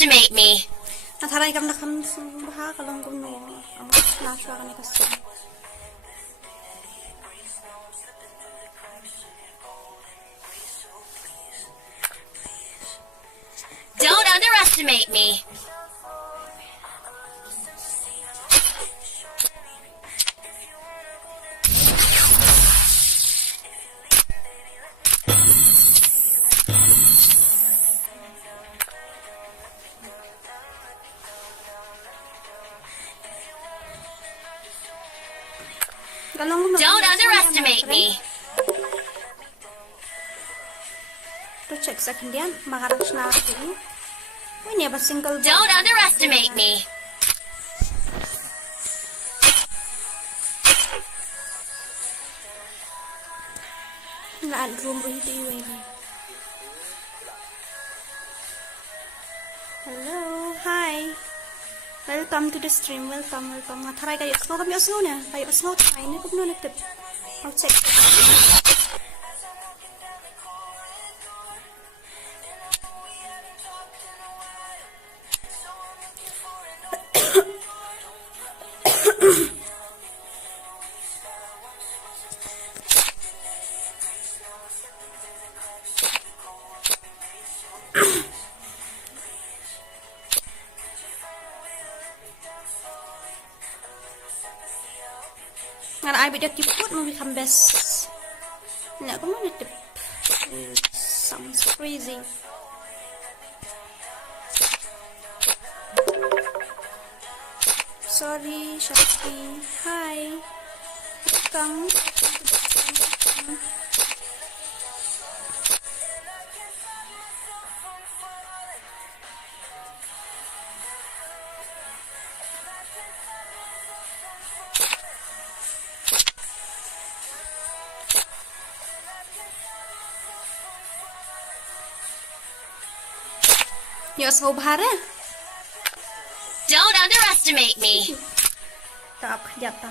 underestimate me. Natharay kam na kam baha kalong kum no. Ang naswa kami kasi. Don't underestimate me. Don't underestimate me. To check second yan, makarash na ako ini. Ini ba single? Don't underestimate me. Naan room rito iwi. Hello, hi. Welcome to the stream. Welcome. Natharay kayo snow kami snow na. Kayo snow tayo na kung no nagtip. I'll check. I bet you put will become best. No, come on, it sounds crazy. Sorry, Shakti. Hi. Welcome. Yes, go bahara. Don't underestimate me. Tak, jata.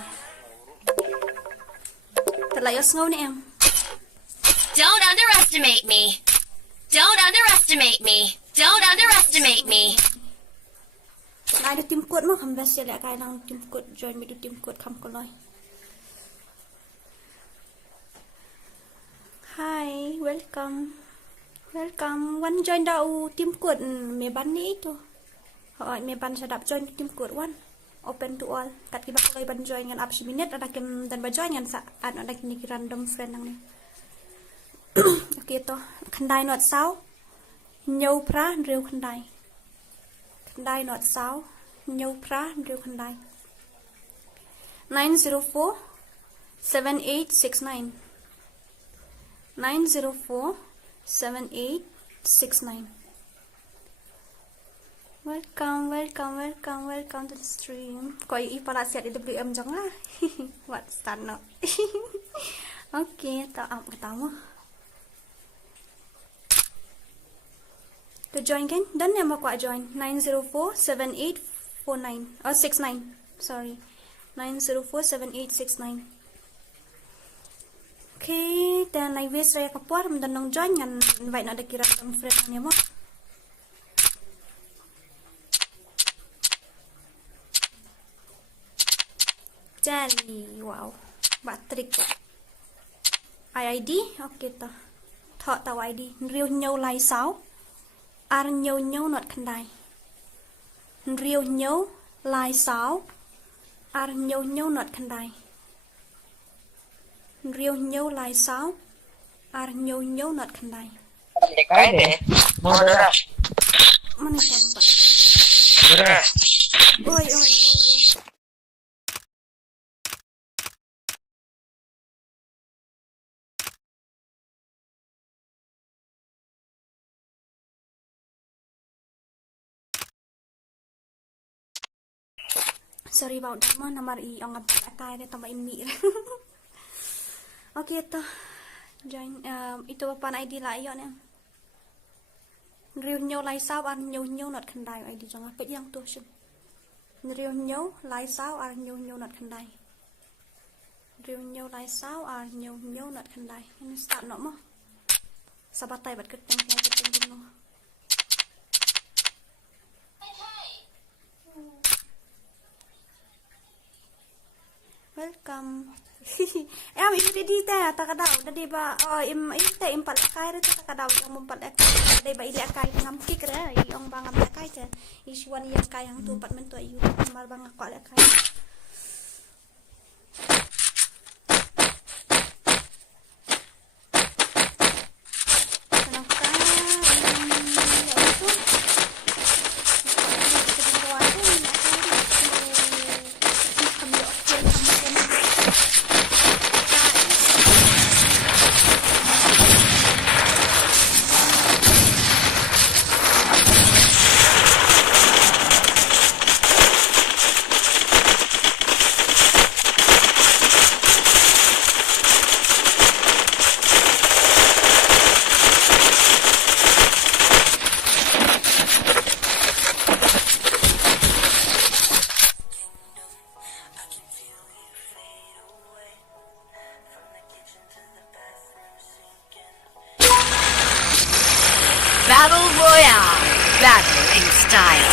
Terlayos ngaw ni em. Don't underestimate me. Don't underestimate me. Don't underestimate me. Na ada tim kuat mo kambas sila kaya lang tim kuat join me tim kuat kam koloy. Hi, welcome. Welcome. One join daw tim kuat me ban ni itu. Hoy me ban sadap join tim kuat one. Open to all. Kat kiba kay ban join ngan up minute ada kim dan ba join ngan sa ada kini random friend nang ni. Okay to. Khandai not sao. Nhâu pra rêu khandai. Khandai not sao. Nhâu pra rêu khandai. 904 7869 904 7869. Welcome to the stream. Koi ipala siat IWM jong lah. What start no. Okay, tak ketemu. To join kan? Dan yang aku join 904 7849 or 69. Sorry. 904 7869. Okay, dan I wish saya kapur mendanong join ngan invite na ada kira ng friend niya mo. Jelly, wow. Batrik. ID, okay to. Thọ tàu ID, riêu nhau lai sao. Ar nhau nhau nọt khăn đài. Riêu nhau lai sao. Ar nhau nhau nọt khăn đài. Riêu nhau lai sao. Ar nhau nhau nọt khăn đài. Cái này, mua ra. Mana tempat? Ra. Oi. Sorry about that man, namar I ang atay na tama ini. Okay, ito. Join, ito pa na ID la iyon em. Riêu nhau lai sao ăn nhau nhau nọt khăn đài ID cho ngà bích yang tu xin. Riêu nhau lai sao ăn nhau nhau nọt khăn đài. Riêu nhau lai sao ăn nhau nhau nọt khăn đài. Ini start no mo. Sabat tay bat keteng kaya keteng dino. welcome. Em ini teh tak kadau tadi ba em teh empat akai re tak kadau yang empat akai tadi ba ini akai ngam kik re ong bangam akai teh isuan yang akai yang tu empat mentu ayu mar bang aku akai. Battle Royale. Battle in style.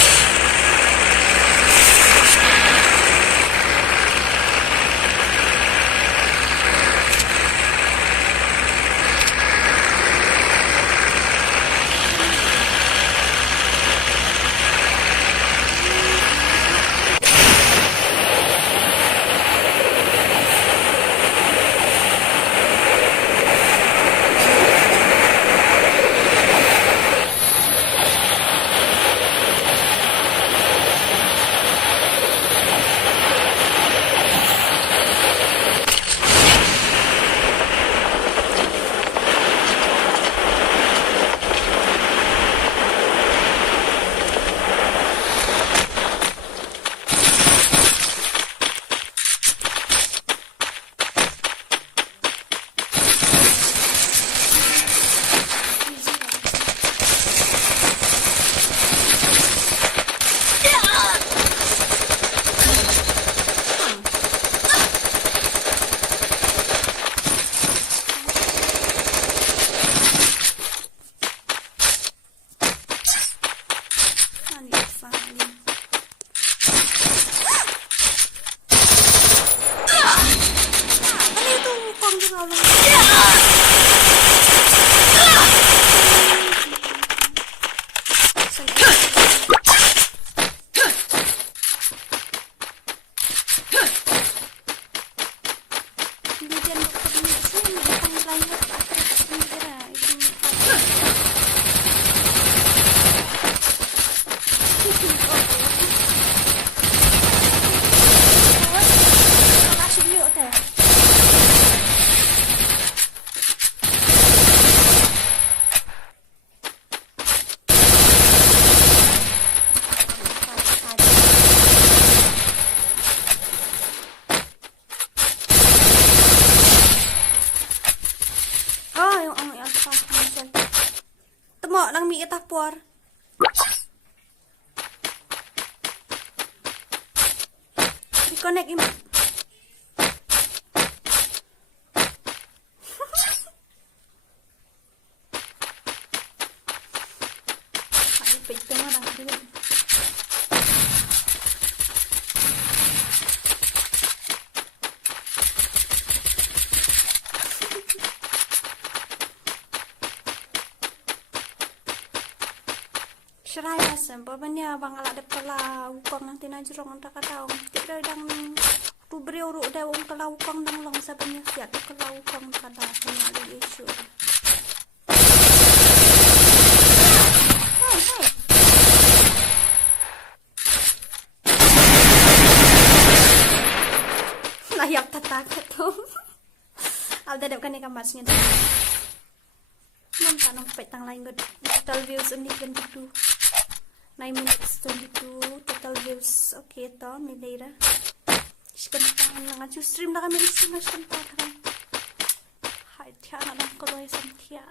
Nang mi kita por. Reconnect ima. Ay, pito mo lang din. Cerai asam, babanya bang ala depala ukang nanti najrong anta kadau. Tidak dang tu beriu ru dah ung kalau ukang dang long sabanya siat kalau ukang kadau pengali isu. Hey hey. Layak tatakut tu. Alda dep kan ni kamasnya. Nampak nampak tang lain god. Total views ini kan tu. 9 minutes 22 total views. Okay, ito nilay ra. Iskantang nga ju stream na kami isi nga iskantang. Hay tiya na lang kaloy sa tiya.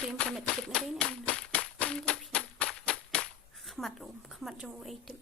phim cho mẹ chụp nó đấy nè anh tiếp phim mặt trong ấy tiếp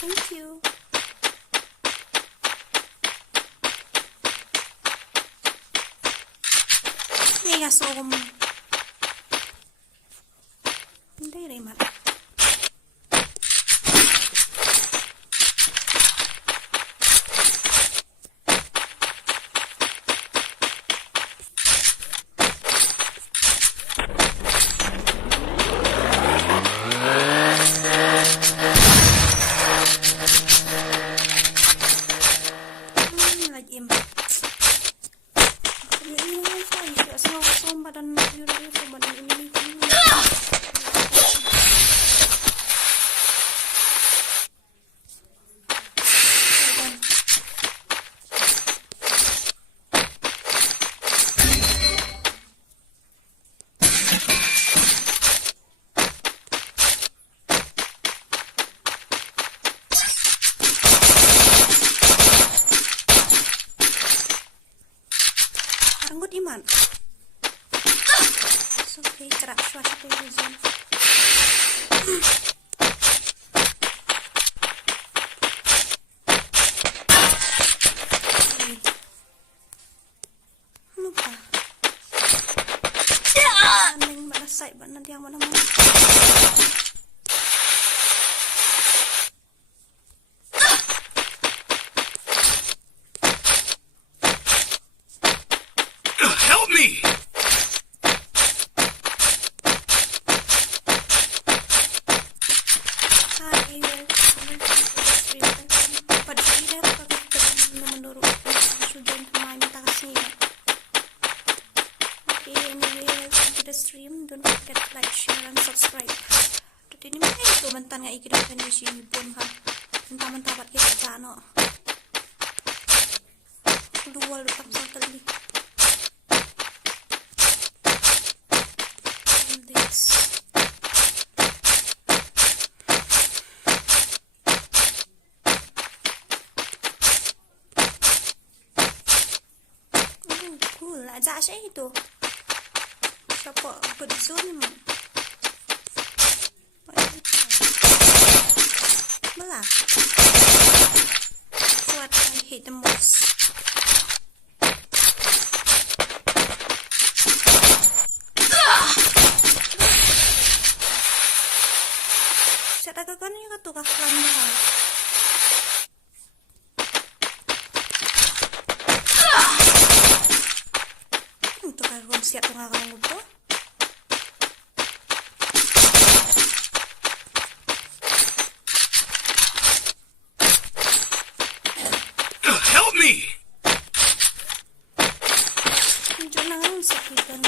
Thank you. Đây là xôm. Đây đây mặt. Ranggut iman. Oke, kerak suara television. Lupa. Aneh malasay ba nanti yang mana-mana. Help me! Stream, don't forget to like, share, and subscribe. Jadi ni mana itu mentan ngai kita kena isi pun kan. Mentah-mentah buat kita tak no. Keluar lupa totally. This. Cool, ajak saya itu. Siapa berzon ni? Malah. What I hate the most. Saya tak kau ni kata kah Lambha. Untuk kau siap tengah kau tu. Help me! Jangan sakit dan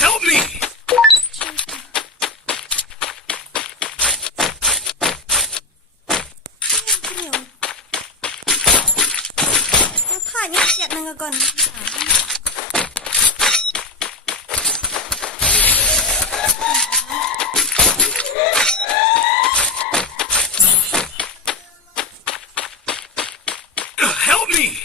Help me! Tanya siap dengan gon. Help me!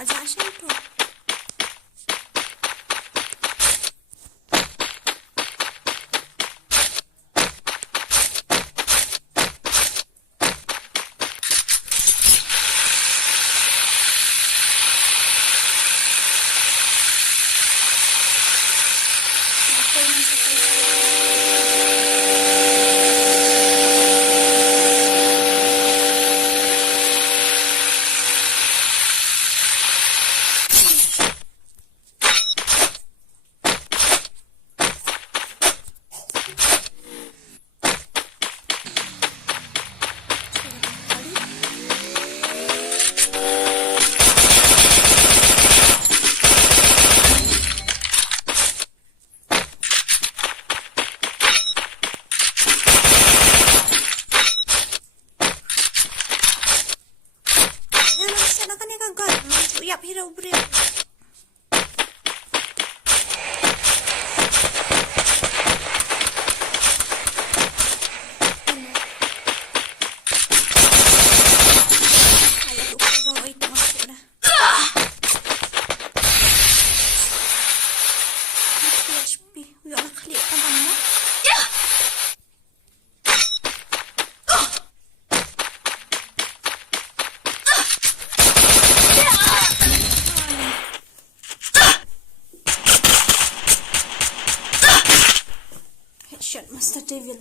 Ajak saya tu. Uyap hero break. Ayo lupa kau itu masuk dah. HP, uyap nak klik tambah. Headshot Master Devil.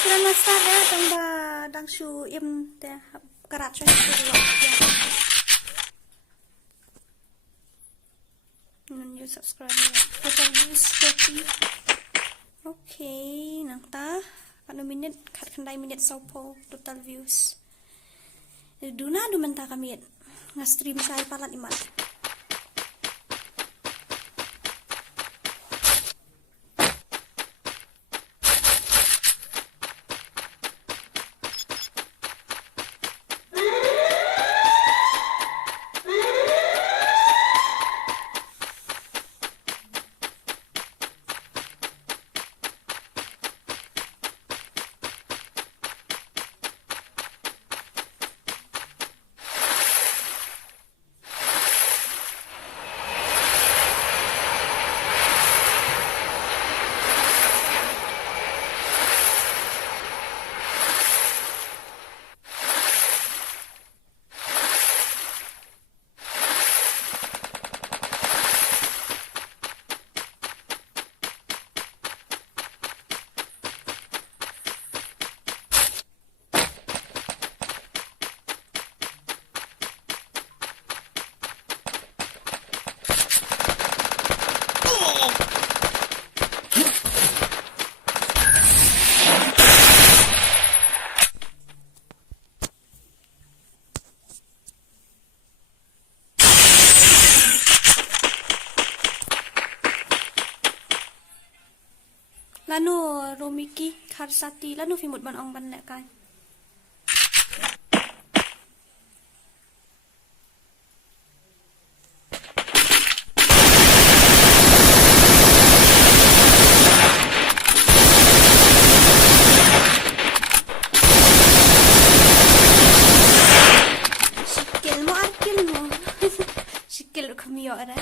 Kerana saya dang syiemFF kerat saya you subscribe total views 30. Okay nang ta 1 minit kat kendai minit saupo total views duna du menta kami nga-stream saya palat imat. Lanu Romiki Karsati lanu Fimut ban ong ban nak kai. Sikil mo. Sikil kamiyo ada.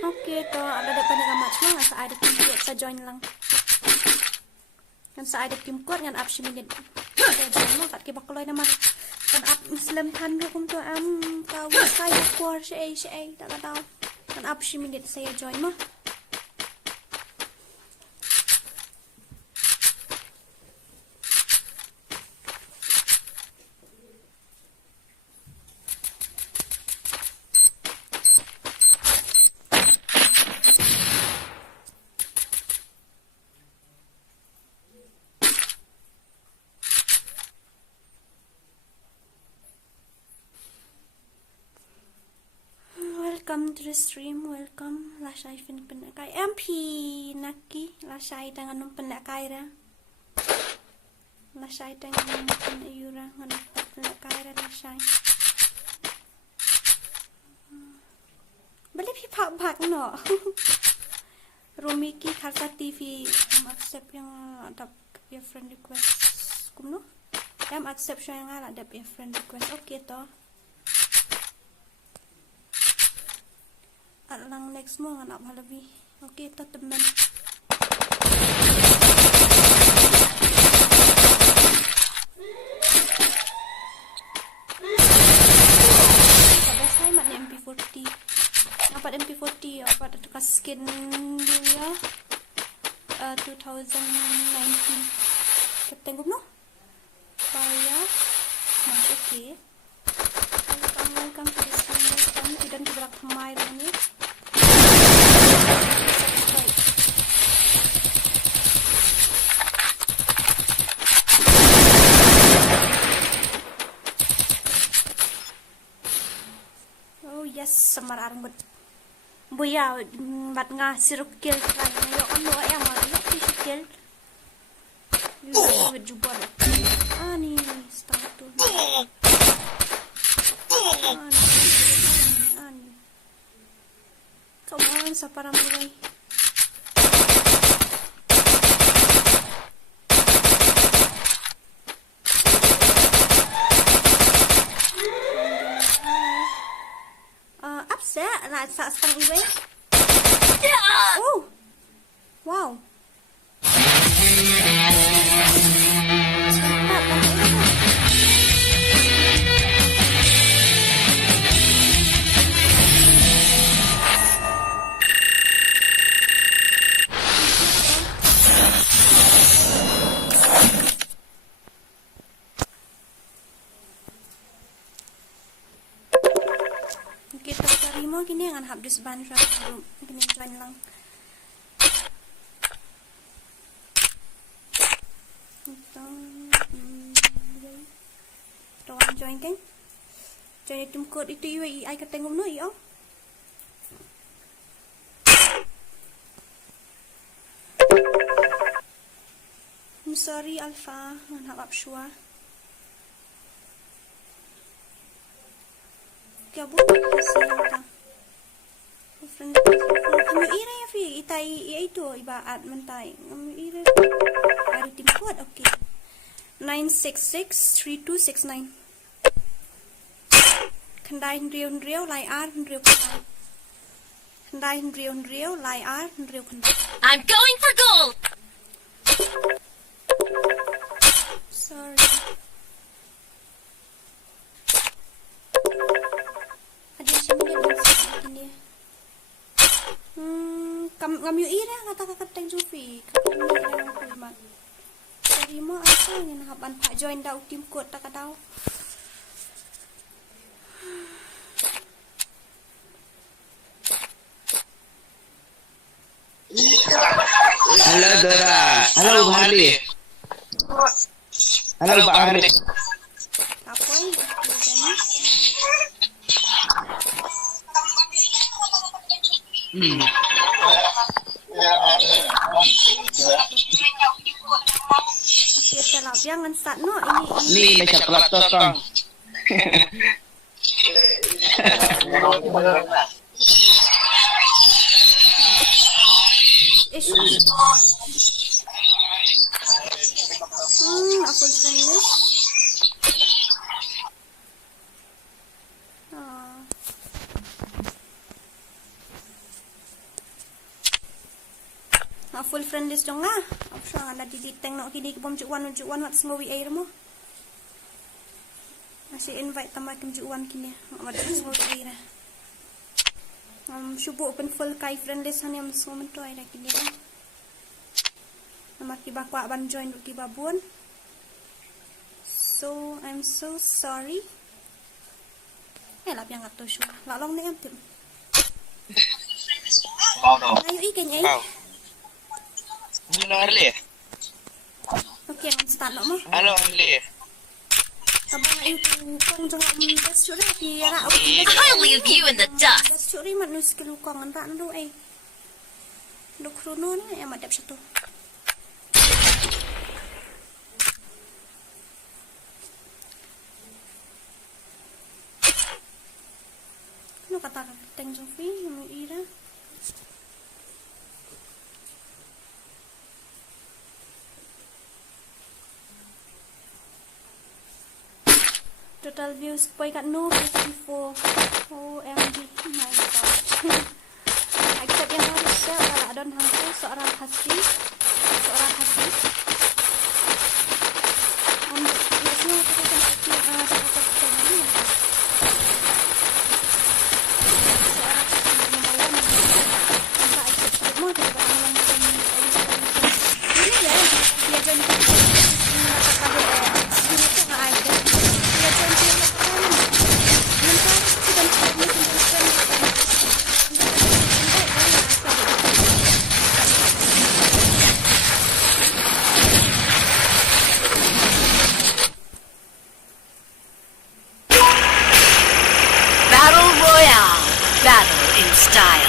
Okay, to ada depan dengan macam mana saya ada tim kuat saya join lang. Kan saya ada tim kuat dengan up minit. Saya join lo kat kibak keloy nama kan up Muslim kan hukum tu kau saya kuat saya tak tahu kan up minit saya join mah. Welcome to the stream, welcome. Lasai fin penakai MP Naki, lasai dengan num penakai ra. Lasai dengan num penayura ngan penakai ra lasai. Balik pi pak no. Romiki Khalsa TV accept yang ada your friend request. Kumno? Yang accept yang ada your friend request. Okay to. Lang next mo nga nak lebih. Okay, to teman. Pada saya mat MP40. Dapat MP40 apa dekat skin dia 2019. Ketengok no? Saya masuk okay. Welcome to the stream. Tidak bergerak kemai ni. Oh yes, semarang bet. Buya bat nga sirukil kan. Ayo ano ay ang mga sirukil. Yung jubor. Ani start to. Ani. Come on, sa parang mulai. Upset, like sa stang iwe. Oh, wow. Kini akan habis ban dulu. Kini join lang. Tuan join kan? Join tim code itu UI ai kata ngom no yo. I'm sorry Alpha, ngan hap shua. Kya bu kasih friend kami ira ya fi itai itu ibaat mentai kami ira ada tim kuat okay 9663269 kandai riu lai ar riu kandai riu lai ar riu kandai. I'm going for gold. Sorry. Ada sini ini. Kami ira kata Jufi. Kami ira kuimat. Terima apa yang haban pak join dah tim code tak tahu. Halo Dora. Halo Pak Harli. Halo Pak Harli. Apa ini? Okey, lah. Jangan start no. Ini macam pelak tokong. Aku sendiri. Full friend list dong ah. Aku sangat ada di teng nak kini ke bom cuan wat semua air mo. Masih invite tambah ke cuan kini. Ada semua air. Syubu open full kai friend list han yang semua mentu air kini kan. Nama kiba kuat ban join kiba buan. So I'm so sorry. Lah yang atau syuk. Lalong ni kan. Ayo ikan ai. Halo Harli. Okey, start nak mah. Halo Harli. Sabang itu kong jangan das suri kira. I'll leave you in the dust. Das suri mat nus kilo kong antak ndu ai. Duk krono ni yang madap satu. Ano kata teng Sofi yang ira. Total views boy kat no 54. OMG, my god. Accept yang harus share kalau ada hantu seorang khasi. Biasanya kita akan Battle Royale. Battle in style.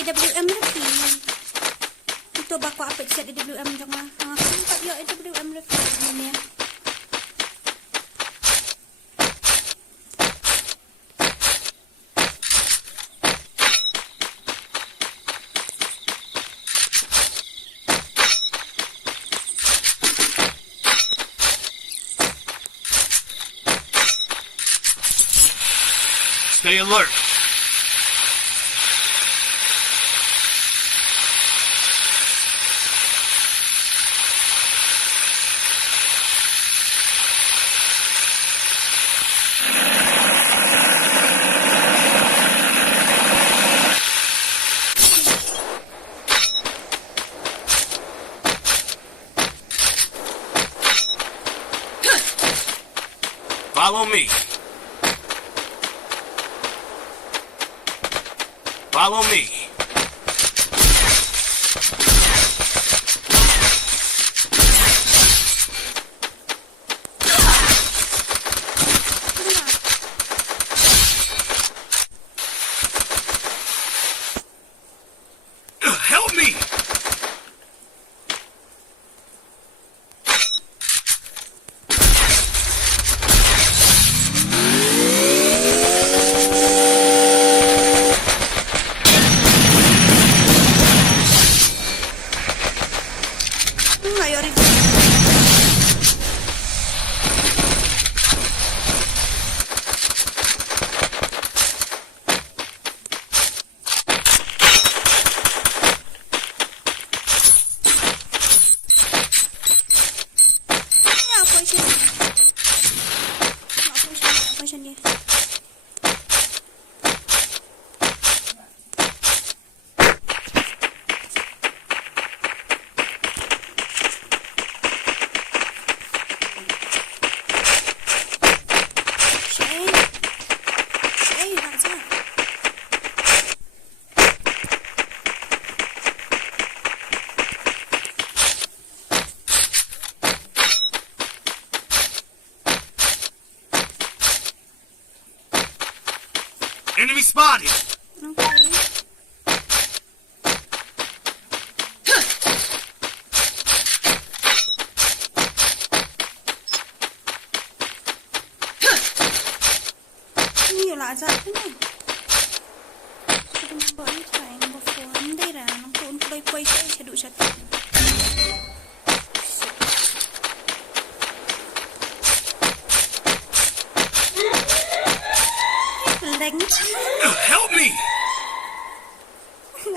AWM lagi. Itu bakwa apa set AWM jangan. Sempat yo AWM lagi ni. Stay alert. Follow me. Follow me. Help me. Enemy spotted. Okay. Nhiều lạ giật thế này. Đừng bỏ đi phải một phốn đây là nó cũng quay sẽ đủ chặt. Đánh Help me.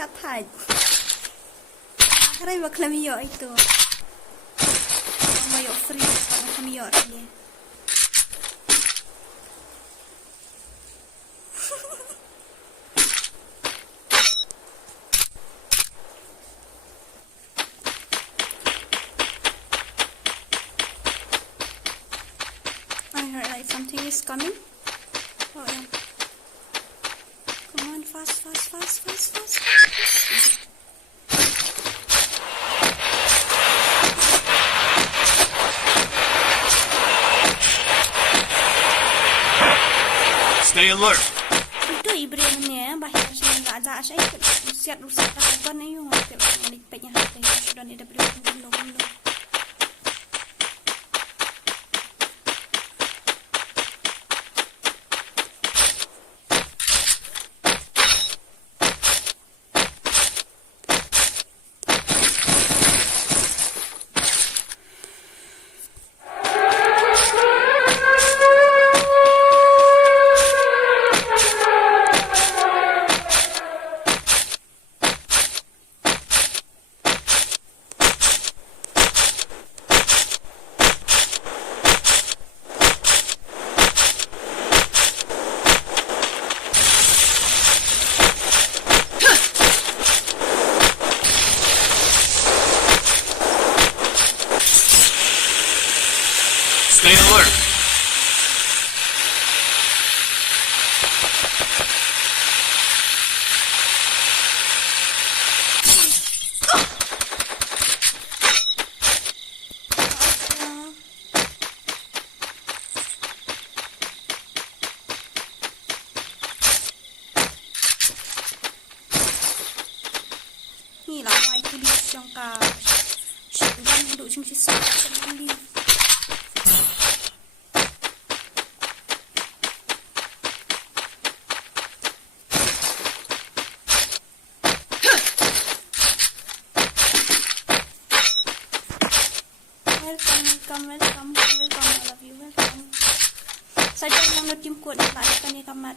nggak tahu. Karena bakal mio itu. Mio free bakal mio dia. I heard like something is coming. Oh yeah. Come on, fast. Stay alert. Itu ibrahimnya bahaya sih nggak ada saya siap rusak apa nih yang dipetnya hati sudah tidak belum. trong cả shotgun độ chung smak cho đi. Welcome, all of you, welcome. Saja yang nak tim kuat nak ada ni kamat.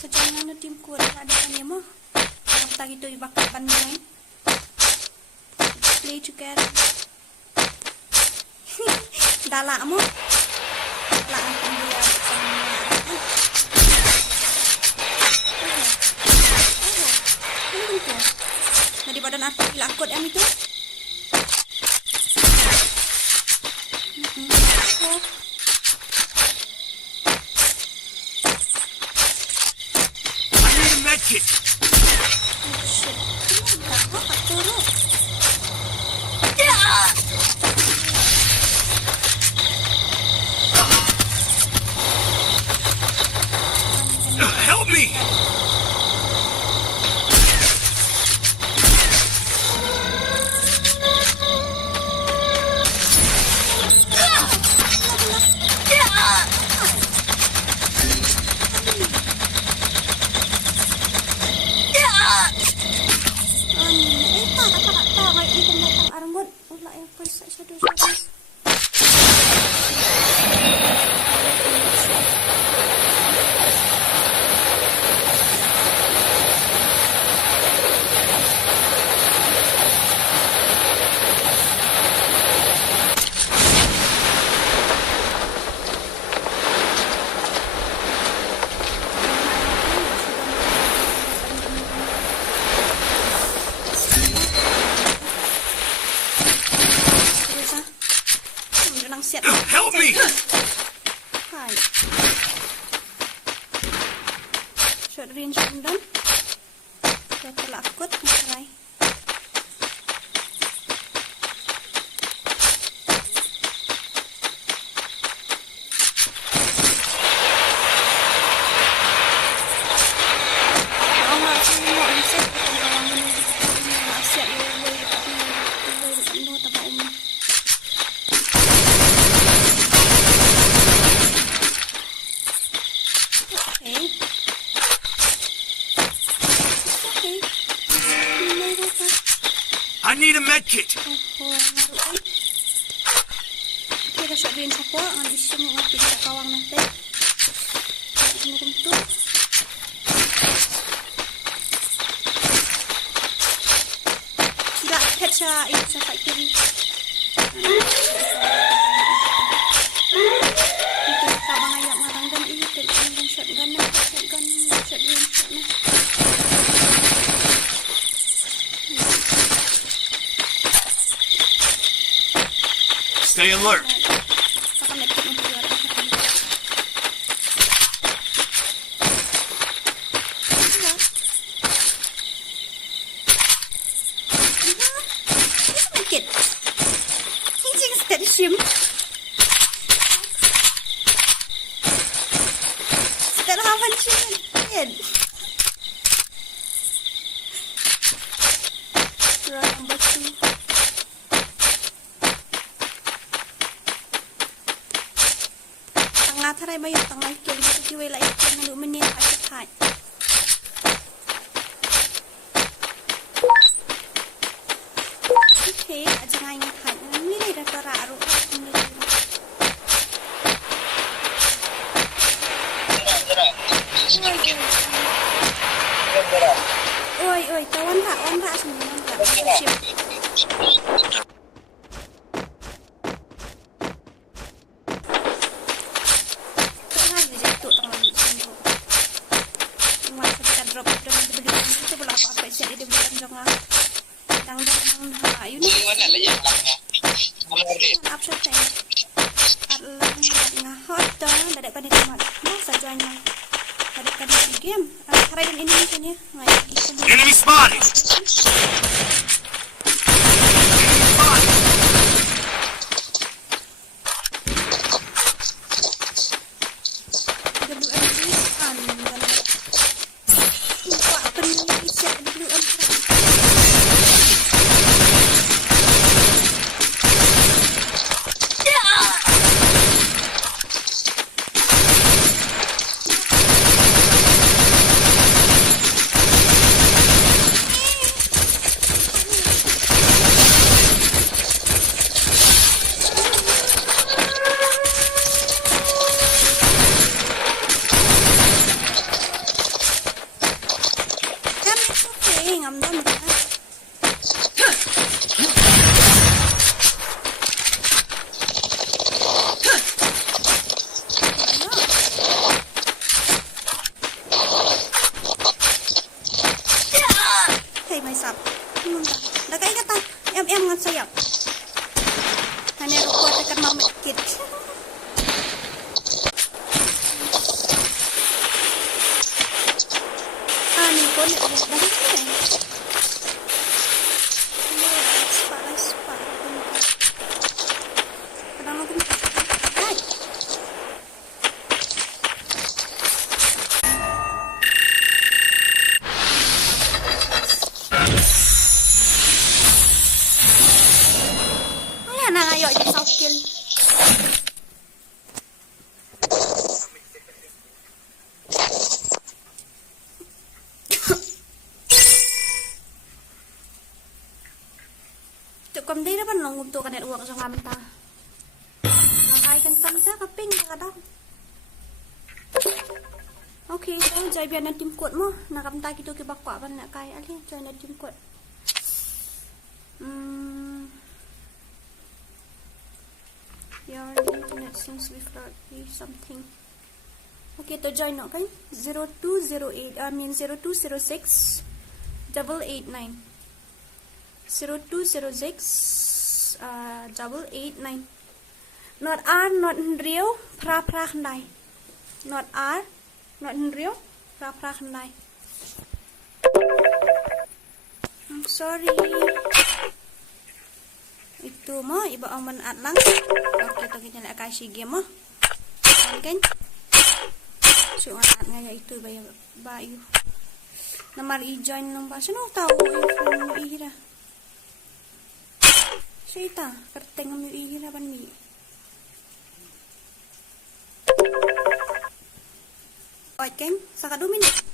Saja yang nak tim kuat nak ada ni mah. Kita gitu ibakar pandai. Play together. Dah lah mo. Lah akan dia. Daripada nanti lakut yang itu. I need a med kit. Help me! Help me! Hai. Short range Lyndem. Dah terlakut try. I need a med kit. Kita short range ako ang isu mo at sa kawang natin. Nongrum tu. Tidak headshot itu sampai kiri. Kita tabang ayam marang dan ini dengan shotgun short range na. Stay alert.ถ้าได้ไม่อยากตั้งไลฟ์เกมก็ที่เวลาอีกคนมาดูมันเนี่ยอาจจะถ่ายโอเคอาจจะง่ายถ่ายไม่ได้แต่กระรู้โอ้ยแต่วันพระสมัยนั้นแบบเชียวEnemy spotted! medkit. Ni pun dah ni. Spak. Kadang aku ni. Hai. Nak ayo je 16 kill. Tụi con đi đó bắt lòng tụi con này uống trong làm ta. Hai con tâm chắc là pin cả đó. Ok, so jai biar nanti kuat mo. Nak kamta gitu ke bakwa ban nak kai ali jai nanti kuat. Your internet seems to be flirty something. Okay, to join no kan 0208 I mean 0206 889 0206 889 not R not real pra khandai not R not real pra khandai. I'm sorry. Itu mo iba ang manat lang. Okay, to kita nak kasih game mo. Kan? So anat nga itu bayu. Namar i-join lang ba? Sino tahu yung ihira? Sita, kerteng ang ihira ban mi. Oit kan? Saka 2 minit.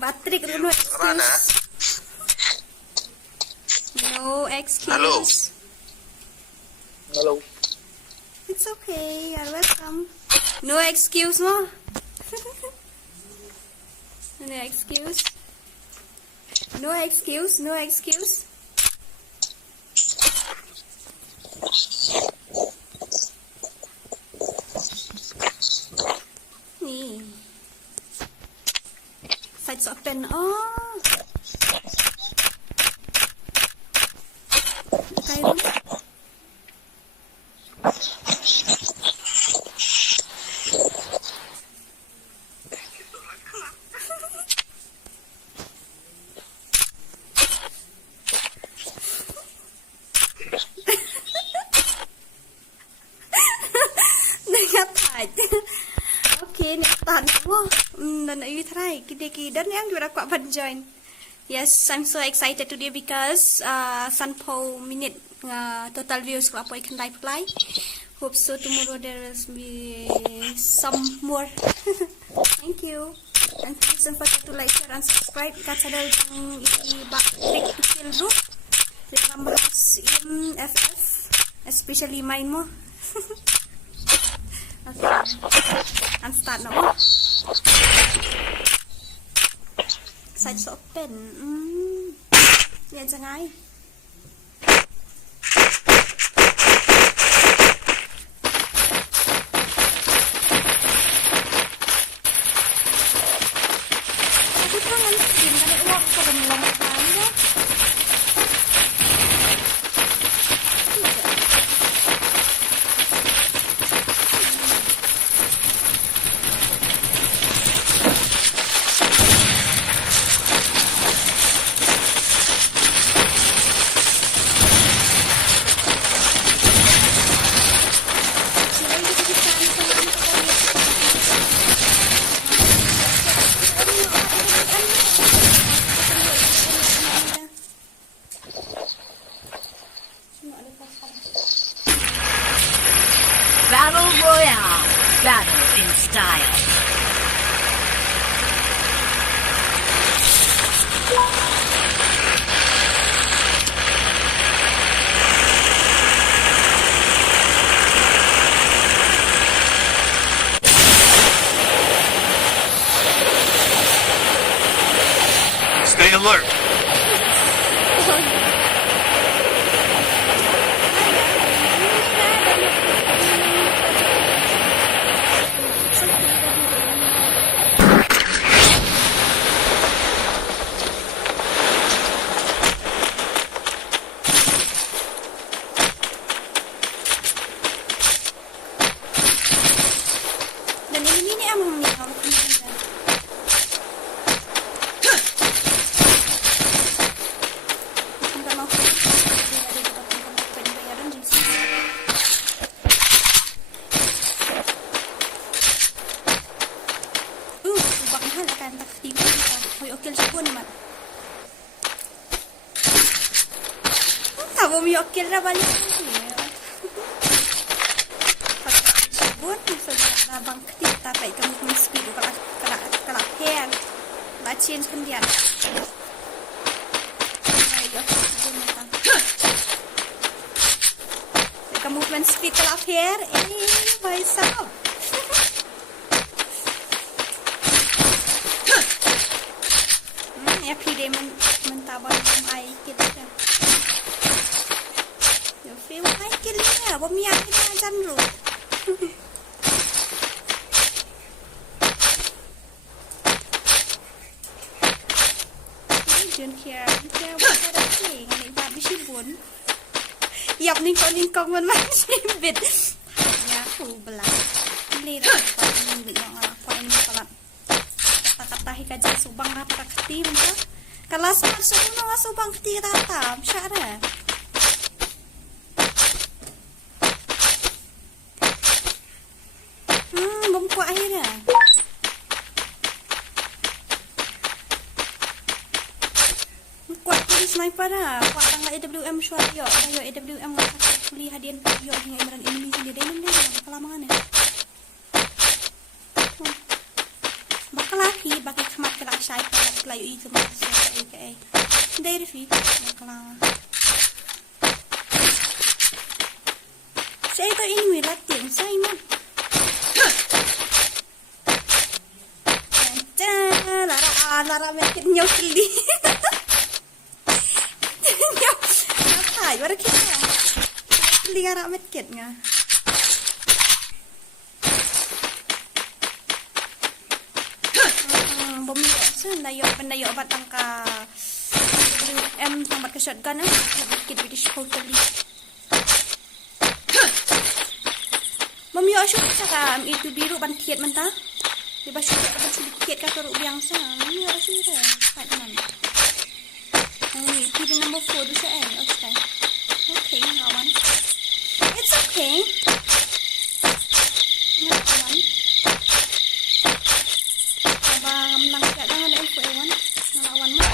Patrick, no excuse. No excuse. Hello. It's okay. You're welcome. No excuse, no. No excuse. No excuse. No excuse. Ni. Sides open. Oh. Okay. Okay, ni tahan mo. Dan you try. Kida-kida ni ang jura ko join. Yes, I'm so excited today because 10 minute total views ko apoy kan live play. Hope so tomorrow there will be some more. Thank you. And please don't forget to like, share, and subscribe. Kat channel yung i-back-click to kill group. Lambha syiemFF. Especially mine mo. Okay. And start now. Sides open. Yan sa ngay. Tapi kan ang skin na iwak ko rin lang tayo. High alert! Dan ini ni emang ni kalau kita ubah mahal akan tak tiba hoy okil sabun mat. Tahu mi okil dah balik. Sabun sudah abang kita tak kamu mesti kalau hair nak change kemudian. Kamu speed kalau hair baik sah. Every day mentabang ai kita. You feel ai kita, bo mi ai kita jam ru. Don't care what I'm saying. Ni ba bisi bun. Yap ni kong man bit. Ya, aku belah. Ni dah paling bilang apa ini kalau kata hikaja subang apa kati macam kalau masuk nama subang kati kata syara bumpu akhirnya kuat jadi sniper dah kuat tangga AWM syuat yo AWM nggak boleh hadian yo hingga imeran enemy sendiri dia kelamangan ya lagi bagi kemat kelak syai pada kelayu itu masih kayak dari fi kalau saya tu ini latihan saya mah lara makin nyokli apa baru kita lara makin ngah pendayo obat angka M sambat ke shotgun sedikit British totally mami asyuk cakap itu biru ban tiet mentah di bawah syuk apa sedikit kata ruk biangsa mami asyuk dah kat mana ini TV number 4 tu saya okay kawan it's okay kawan abang menang kat dah ada info Ewan lawan mah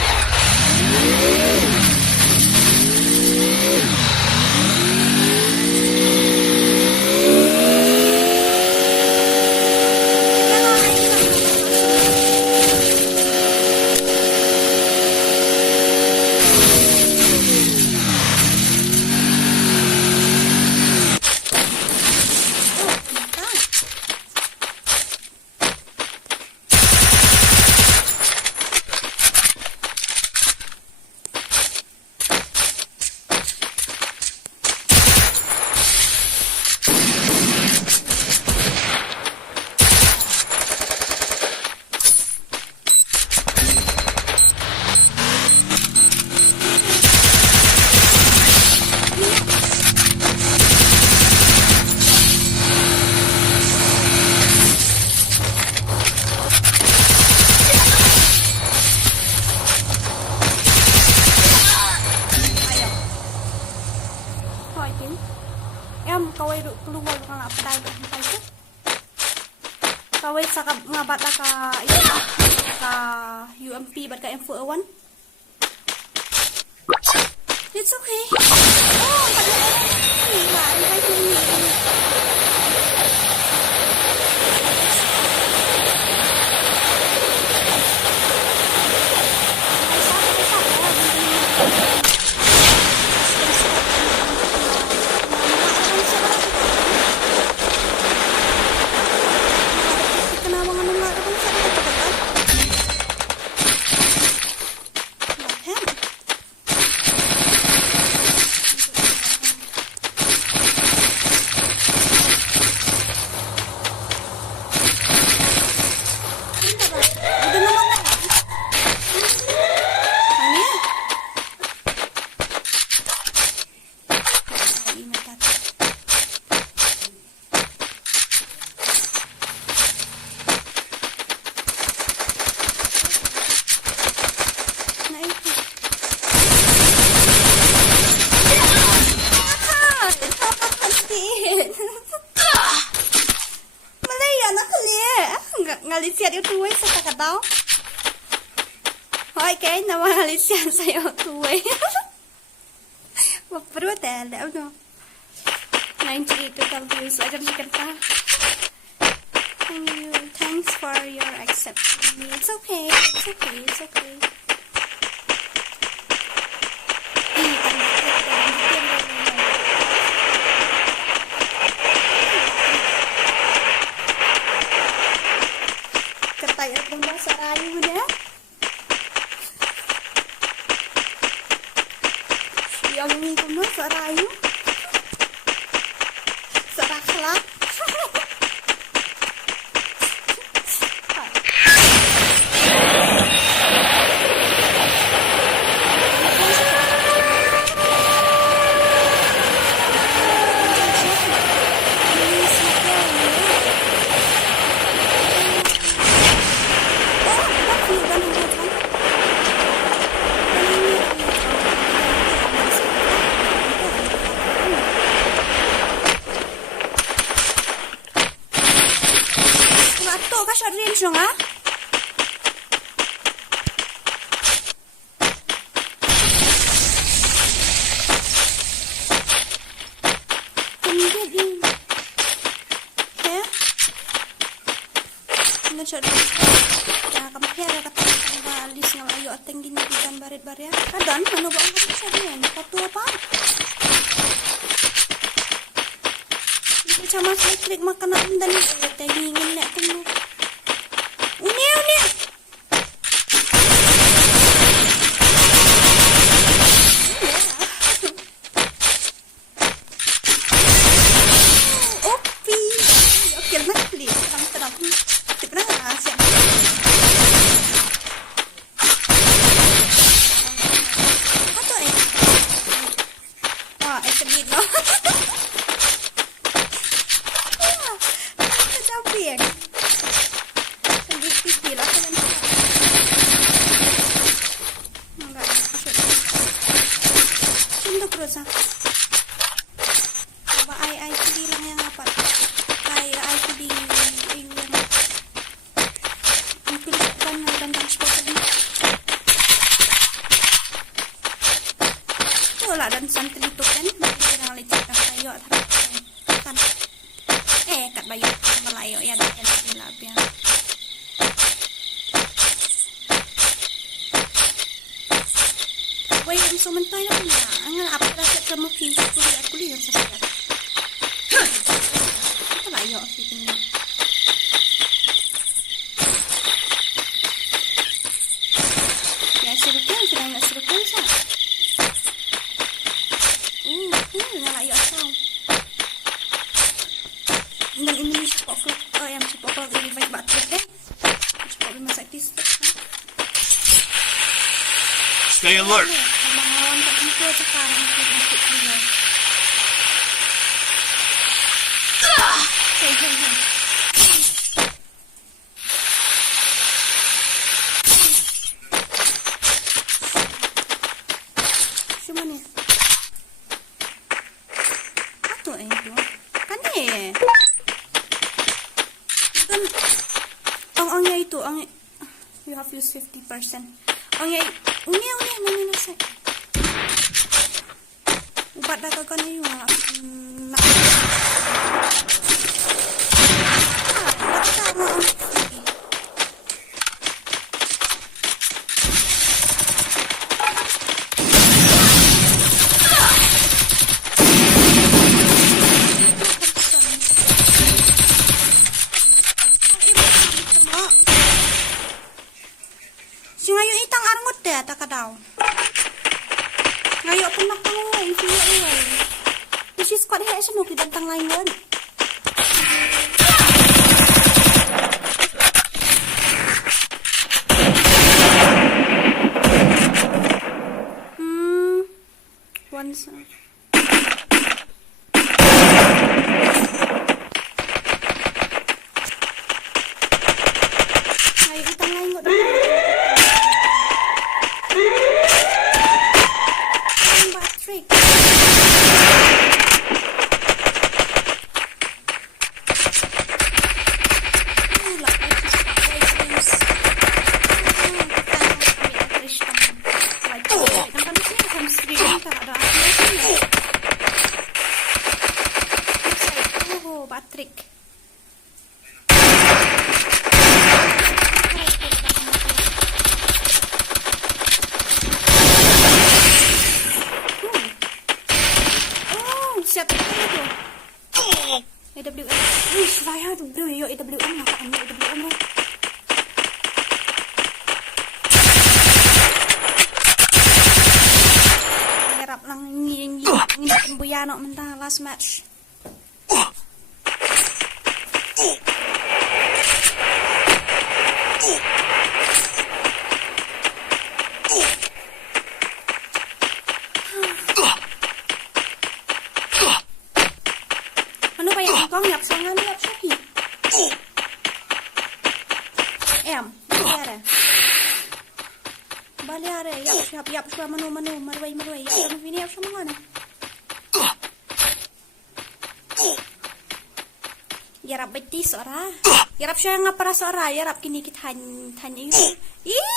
kawai sakap ngabat ka UMP bat ka M401 it's okay oh Udah nolong dah. Mana? Ini mata. Nah itu. Malaya nak lihat. Nggak lihat itu saya tak tahu. Hỏi cái nào mà lấy xe say ô tuổi một bữa tè lẽo đâu này chị tôi tao vui sẽ cho chị cần ta. Thank you, thanks for your accepting me. It's okay, it's okay, it's okay. Ketay at ng mga sarayo mo na. Yang ni kamu sarayu, saraklah. Rynthong ah. Kemudian ya, ngecor. Nah, kamu kira kata balis ngal ayo ateng gini ikan baret-baret ya. Kadang mana bawa kamu sadian, foto apa? Ini sama trik makanan dan tengingin nak kamu. Unik. Opi. Oke, nanti kamu terang. Tidak siap. Apa ni? Wah, itu dia. Capek. Terus coba ICD lang yang apa ICD yang dipilihkan dan transport tadi itulah dan santri itu kan kita lecet kayo kan kat bayo Melayu ya dan labia wait so mentay na pala ang apa rasa sama pintu kuliah sa siya ito layo sige ya sirukan sila na sirukan sa nalayo asaw dan ini sepokok yang sepokok ini baik baterai sepokok masak tisuk Stay alert. Melawan tertentu sekarang untuk dia. Cuma ni. Apa itu? Kan ni. Kan ongnya itu, you have used 50%. Ongnya Unik nanya nasi. Ubat dah kau ni nak. Ngayon itang arngot deh tak kadaw. Ngayon penak tangay siya ay. This is quite high smoke dan tang lain kan. Nice. Ay, itang lain ko dah. Trick. Trick. Siap tu. AWM. Wish, saya tu bro yo AWM nak ambil AWM ni. Harap lang ni buya nak mentah last match. Con nhập sang nó nhập sát gì em baliare yap shwa manu marwai yap vini yap sama mana yarap betis ora yarap shwa ngapara ora yarap kini kita tanya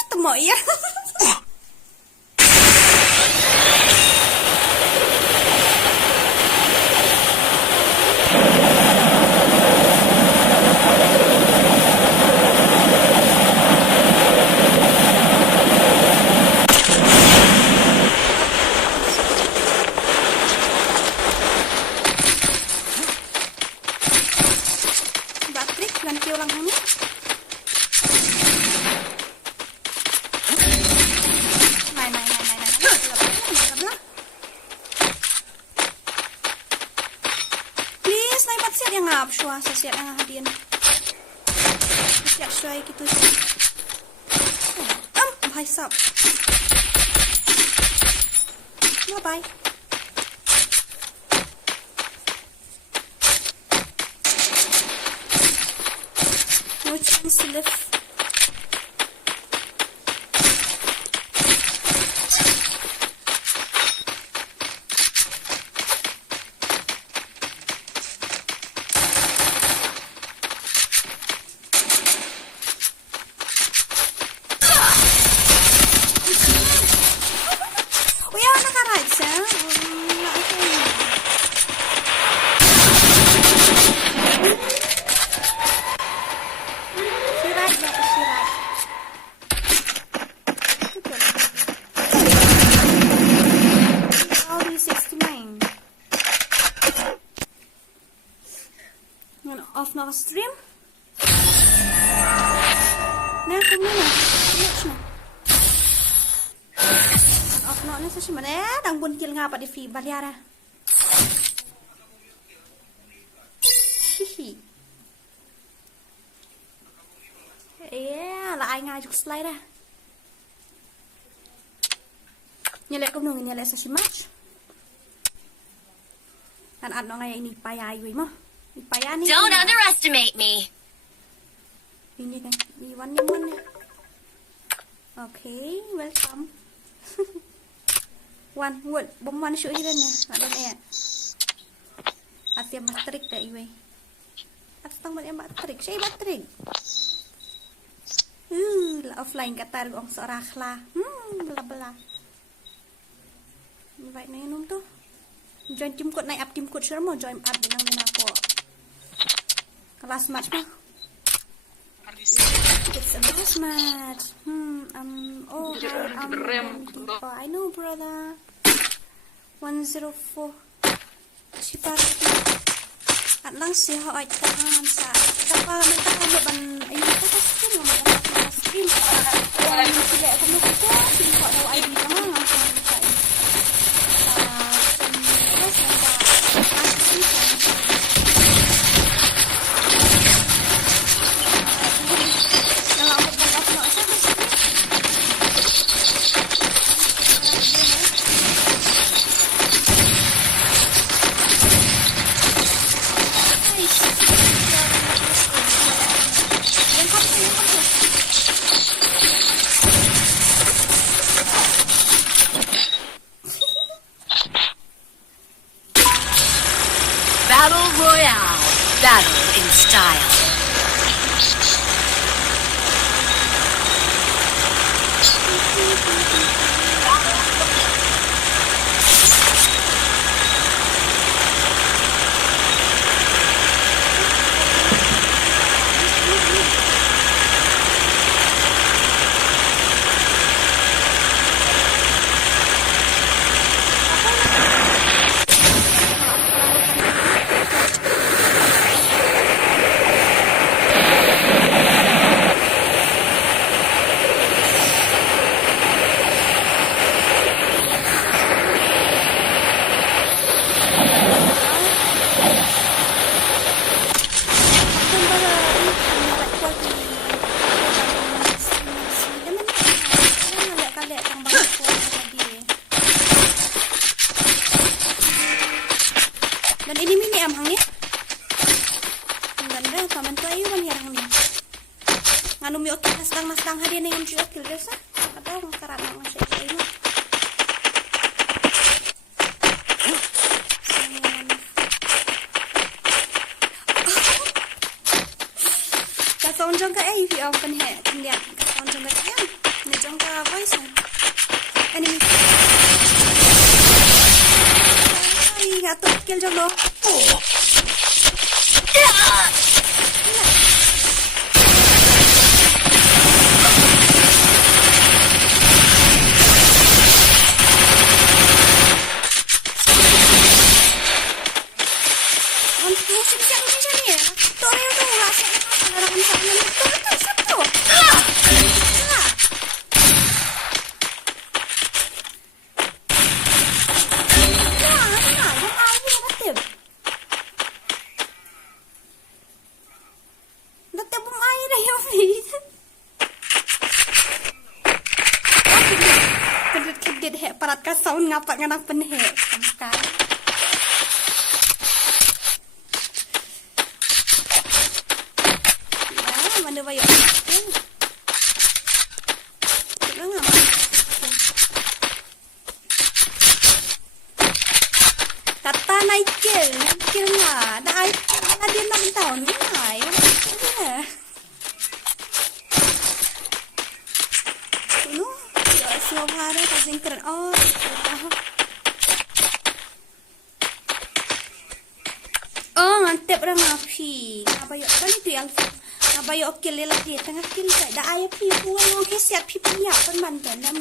temo ya Sesiat yang hadian. Sesiat syai gitu. Bye sub. Bye. No chance to live. Off na stream. Nah, kemana? Off na sa si mana? Dang buntil nga pa di fi baliara. Hihi. Là ai ngay chụp slide ra. Nyelek ko nung nyelek sa si match. An nó ngay ini payay wi mo. Don't underestimate me. Ini kan, ini one. Okay, welcome. One, bom one shoot hilan ya, ada ni. At yung matrik dah iwe. At tang mo yung matrik, siya matrik. Offline kata ang sorakla. Bla. Invite na yun to. Join team code naik up team code sure mo join up dengan mana aku. Kelas match mah. It's a last match. Oh, hi, I know, brother. 104. Sipar. At lang si ho ay tahan sa. Kapag may tahan ban ay ito sa stream mo sa stream. Kung sila ako mo ko, sino ko daw ID ka nga. Sedang hadiah dengan juga kill desa. Ada orang karat nak masuk ini. Kasong jong ka ai vi open he. Kendian kasong jong ka em. Ni jong ka voice. Enemy. Ai gato kill jong lo. Parat ka sound ngapak nganak penhe sampai ya mana bayo kata naik kill na naik dia 6 tahun ni naik Suara kasing keren. Oh, ngantep dah ngapi. Ngabayo kan itu yang ngabayo kill lagi tengah kill tak. Dah ayo pi puang ke siap pi punya pun mantan dah.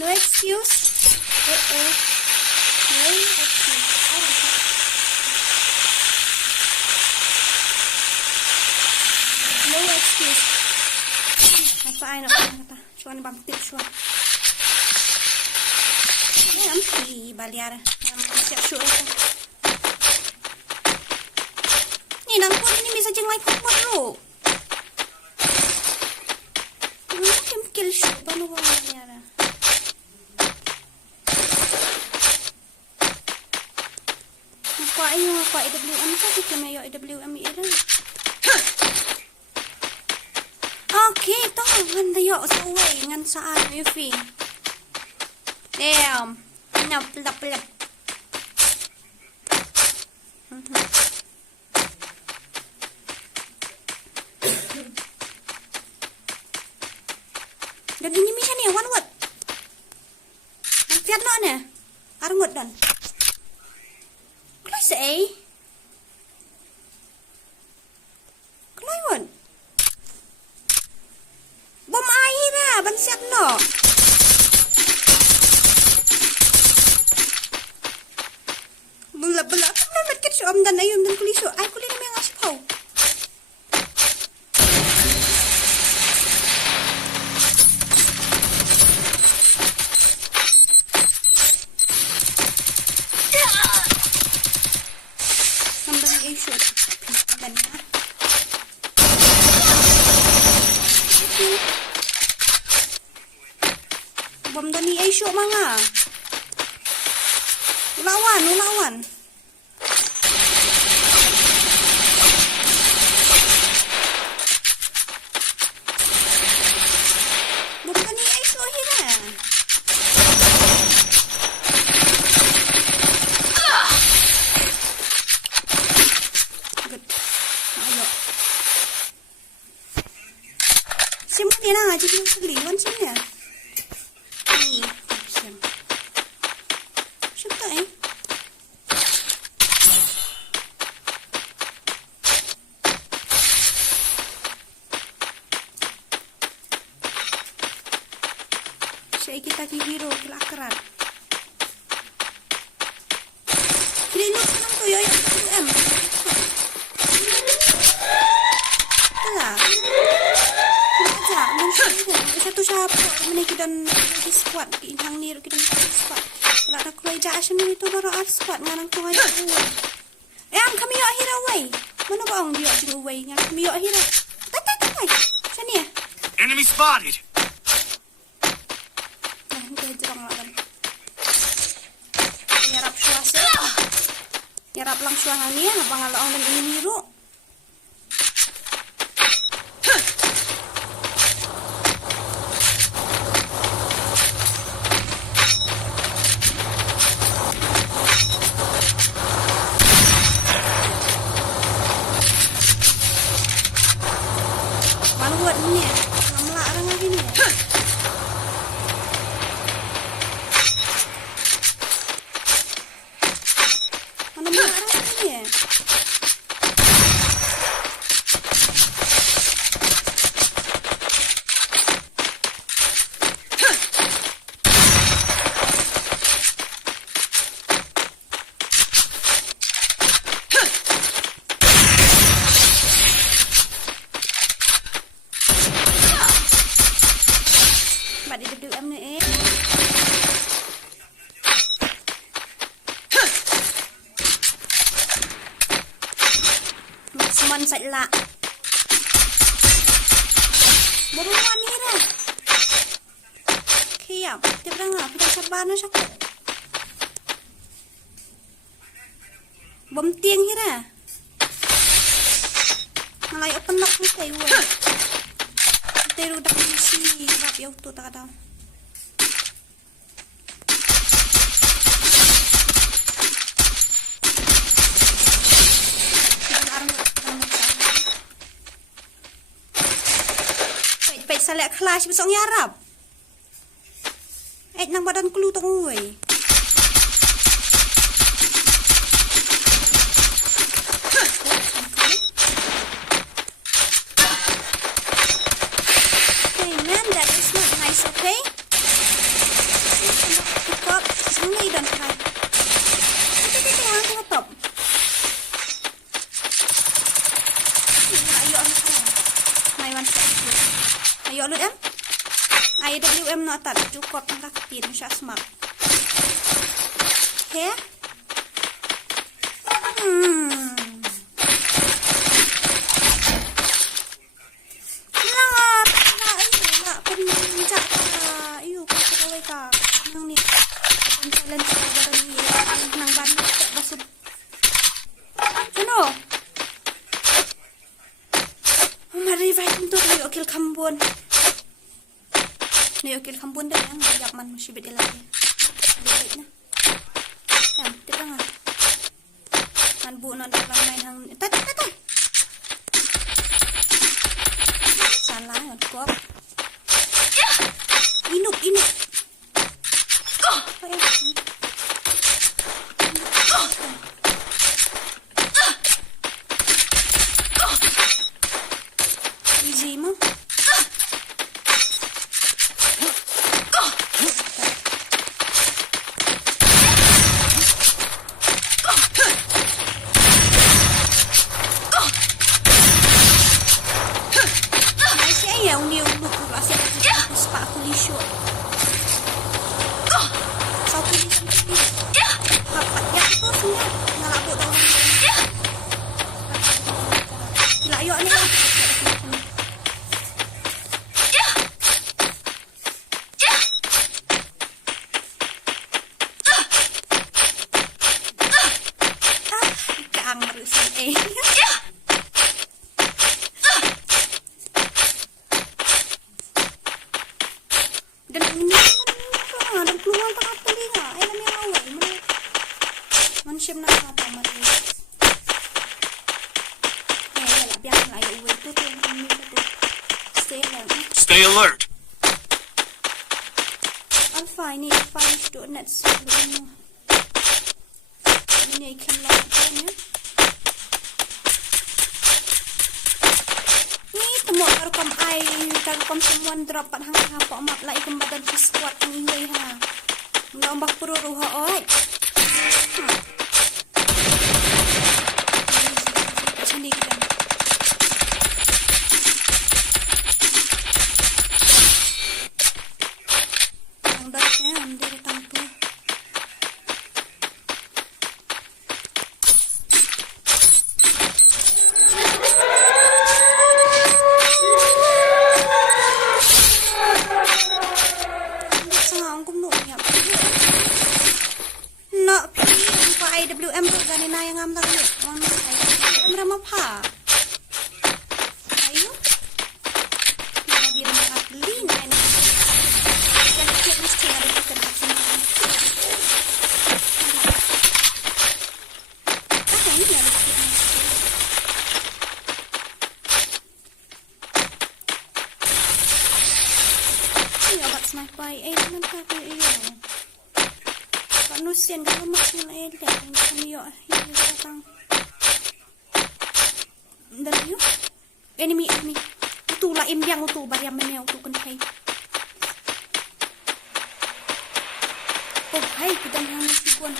No excuse. No excuse. No excuse. Apa ai nak kata? Cuan bang tip cuan. Ni ampi baliar. Yang siap show itu. Ni nampak ini bisa jenglai kuat lo. Mungkin kill show banu baliar. Apa ayo apa IWM tu kena yo IWM itu. Okay, tao ngan tayo sa way ngan saan Yufi. Damn. Plap. Dan ini misya ni one word. Ang fiat no ne. Arngot dan. Klay say. Klayon. Bom air lah, ban siap no. Bela, apa nak ket om dan ayam dan kuliso. Ai kulit ni yang asap kau. Sambil ni shoot. Dan bom Doni ay show mga. Ulawan. Bom Doni ay show hina. Good. Ayo. Simple na nga, just yung sagliwan siya. Kita di hero kelakaran. Kini nak senang tu ya M. Telah. Satu siapa menaiki dan di squad inang ni kita squad. Kalau ada keluar action itu baru art squad ngarang tu aja. Kami yuk akhir away. Mana bang dia action away ngan kami yuk akhir. Tai. Sini ya. Enemy spotted. Yarap lang suahani na pangalaon ng iniro. buat ni. Ngamlak orang lagi ni. Mana melak orang lagi ni? Seman sạch lạ. Buruan ni dah. Kiam, dia berang kita sabar na siya. Bom tiang ni dah. Ngalay open lock ni kayo. Teru dak si rap yo tu tak tahu. Salak kelas besok nyarap. Nang badan kelu tong oi. Hey man, that is not nice, okay? Pick up. Sini dan try. Kita orang top. Ayo my one second. Ayo Lyndem. IWM nak tak cukup tangkap tin syak smak. Okay? Nak pencak. Ayo kawai ka. Nang ni. Bankerlin badan ni. Nang ban tak basuh. Ano? Mari vai untuk ayo kill kambun. Ni okey kampun dah yang siap man mesti beda lagi. Baik nah. Yang terang ah. Man bu nak dalam main hang. Tak. Salah kok. Inuk. Easy mo. Stay alert. Alpha, I need to find donuts. Ini ikan lautnya. Ni temu rekam air, rekam semua drop pat hang hapok map lai kembadan si squad ni hei ha. Nambah puru ha oi. Sini kita. IWM tu kan na yang amda ni. Wan IWM ramah pa. Ayo. Nak dia nak beli ni. Yang kita mesti ada kita pasang. Apa ni yang sniper nanti aku manusia kalau makin kami datang dan yuk enemy itu lah yang itu bariam menel itu kan hai oh hai kita yang meskipun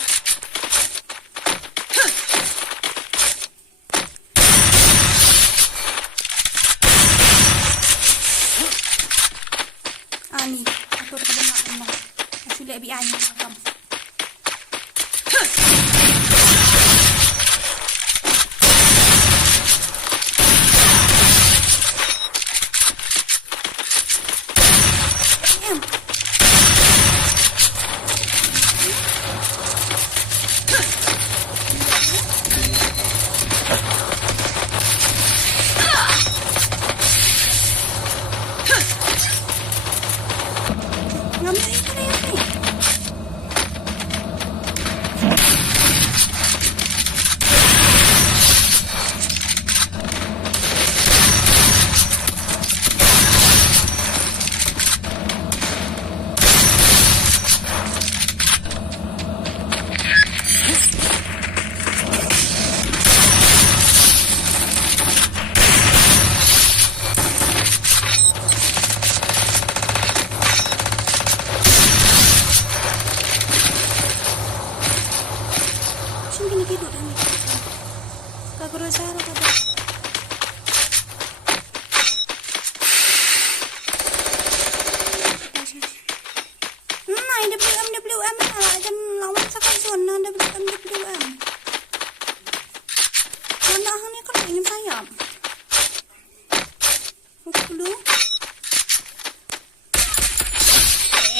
ani aku dah dengar memang sudah lebih ani macam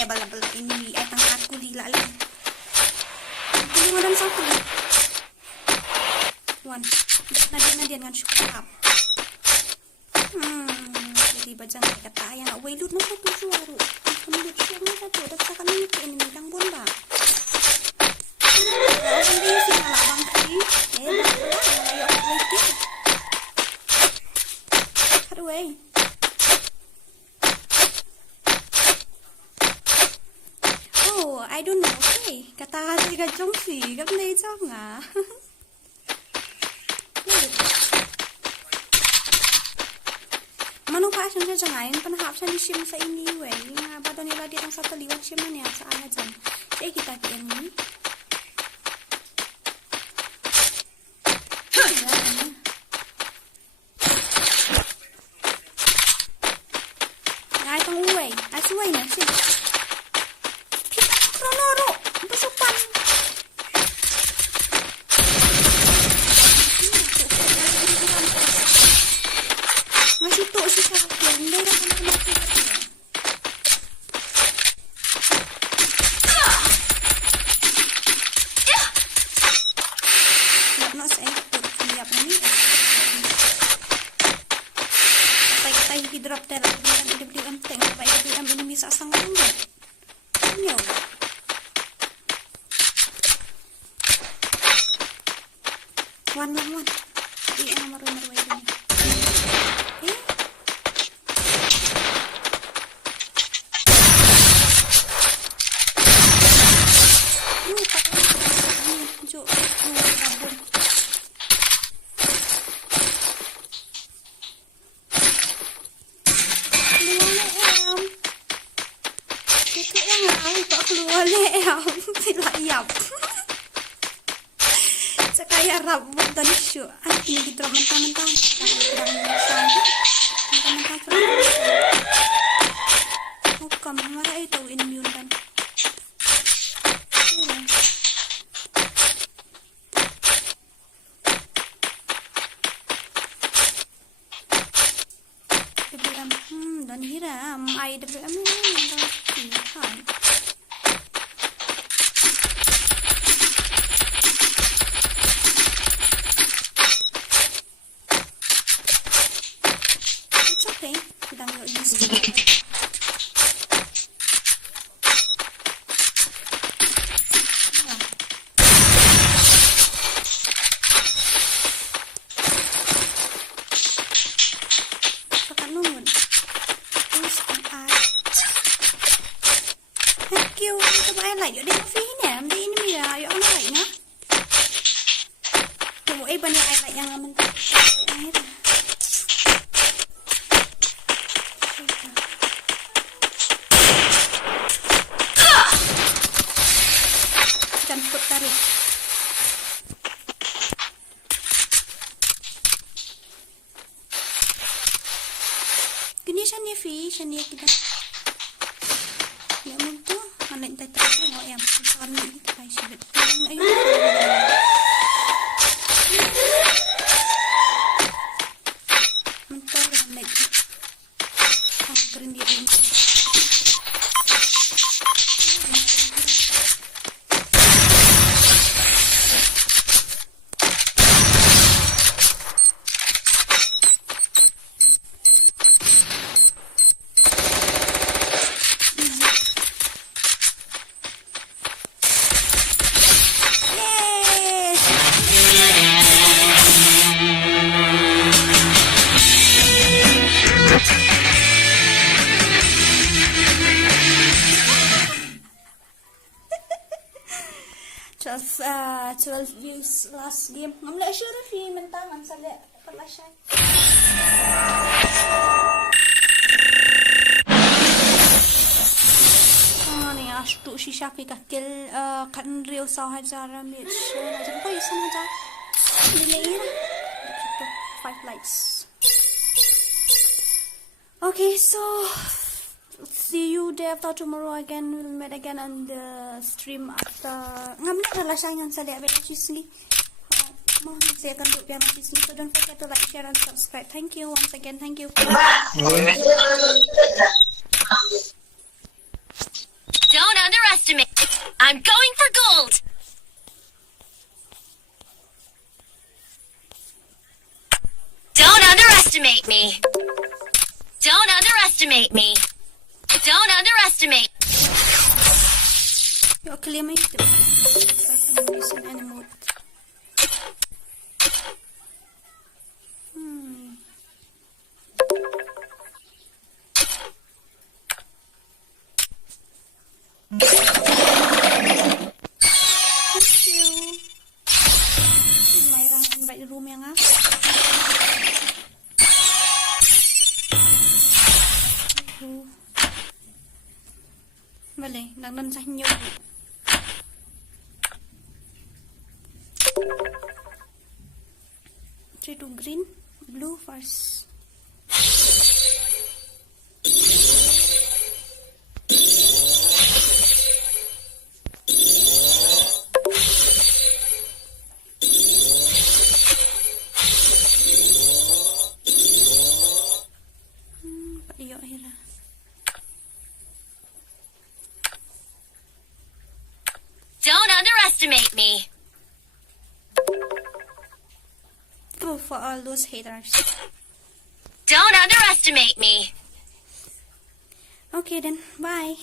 bala-bala ini ay tangkar ko dila lang. Hindi mo dan sa ko. One. Nadiyan ngan syukap. Jadi bajang kata ayang away lut mo ko suwaro. Kamu siya mo sa to sa kanila ko ini tang bomba. Hindi sila labang kay. Away. Oh, I don't know. Okay, kata si ka chong si, gam nei chong nga. Mano pa siya sa ngayon, panahap siya ni Shim sa iniwe. Nga ba doon nila ditang sa taliwag Shim na niya sa aya dyan. Siya kita kiyan ni. Nga itong uway. Asuway na siya. Ronoro, basupan. Masih tu si sakit, hindi na kami makikita. Nak saya siap ni. Tay drop tera dengan IWM tank, baik IWM ini bisa sangkang. Yo. One. Iya, maru-maru ini. Sekaya rambut dan isu ini di-drop mentang-mentang hukum marah itu immune kan dan hiram air DBM ini kan highlight yuk dia Fi ni. Ambil ini dia. Yuk highlight na. Tunggu banyak highlight yang aman. Jangan ikut tarik. Gini Shania Fi, Shania kita. Ya mungkin mana kita terus nak yang kami kita sibet. Ayo. Mentor dengan lagi. Green dia ini. Just 12 views last game. Ngambil sure Fi mentangan saja perlasyai. Oh ni ashtu shisha Fi kakil kan real saw hajar ambil sure. Jadi kau isan hajar. Delay lah. 5 lights. Okay, so see you day after tomorrow again. We'll meet again on the stream after. Ngambil adalah sayangan saya abis sini. Mohon saya akan duduk biar nanti sini. So don't forget to like, share, and subscribe. Thank you once again. Thank you. Don't underestimate. I'm going for gold. Don't underestimate me. Don't underestimate me. Don't underestimate. Yuk clear my itu. Animation animate. Thank you. May rang invite room yang ah. Boleh, nagdan sa inyo. Try to green, blue first. Paliyo hira. Don't underestimate me. Go for all those haters. Don't underestimate me. Okay then, bye.